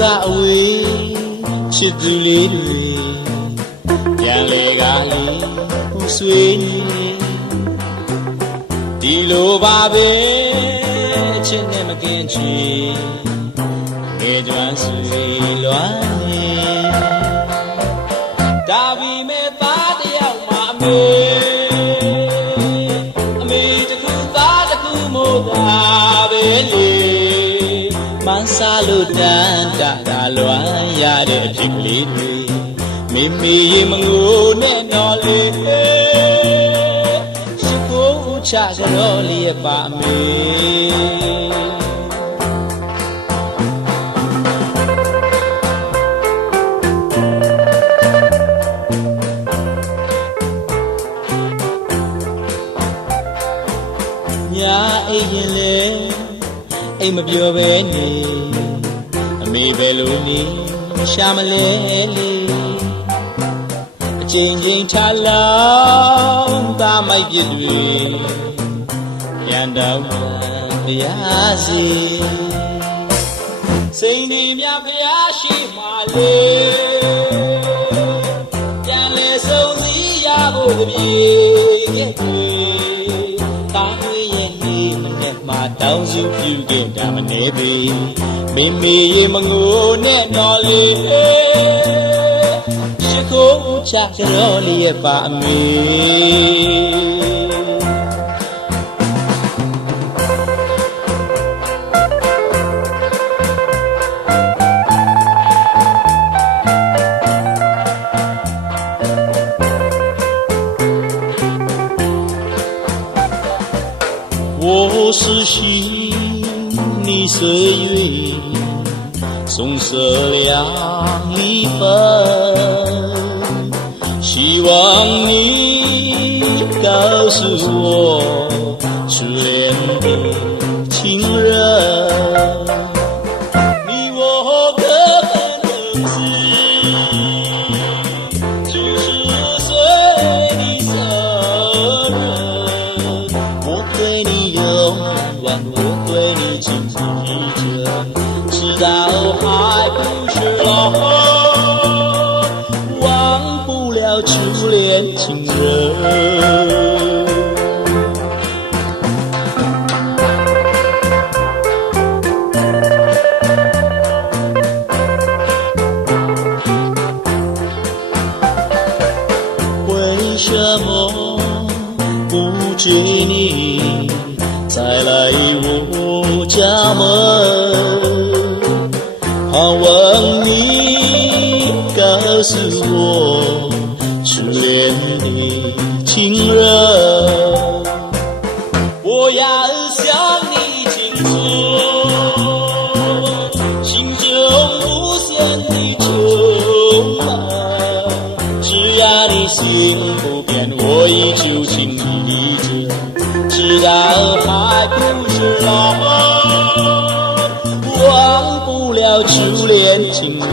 ကအဝေးချစ်သူလေးတွေပြန်လေကားလေးပူဆွေးနေဒီလိုပါပဲချစ်နဲ့မကင်းချီငယ်ကျွမ်းဆွေလွမ်းနေဒါပေမဲ့သားတယောက်မှအမေတခုသားတခုမို့သာပဲလေမန်းစားလို့တန်တာလွမ်းရတဲ့အဖြစ်ကလေးတွေမိမိရေမငိုနဲ့တော်လေးရှိကိုဦးချကြတော့လေးပါအမေညာအိမ်ရင်လေအိမ်မပြောပဲနေအမေပဲလို့နေရှာမလဲလေအချိန်ချင်းထားလောက်သားမိုက်ပြစ်တွေရန်တောင်းပြရစီစိန်ဒီမြဖျားရှိမှလေပြန်လေဆုံးစည်းရဖို့တပြေရဲ့တာဝေးရဲ့နေမနဲ့မှတောင်းစုပြုခဲ့တာမနေပေမိမိရေမငိုနဲ့တော်လေးရှိကိုဦးချကြတော့လေးရဲ့ပါအမေ我是心你岁月送色亮一份希望你告诉我初恋的情人你我可不能是90岁的责任我对你永远我对你情深意真直到还不是老忘不了初恋情人为什么不追你再来我家门盼望你告诉我初恋的情人我要向你倾诉心中无限的充满只要你心不变我依旧情意着直到还不是老忘不了初恋情人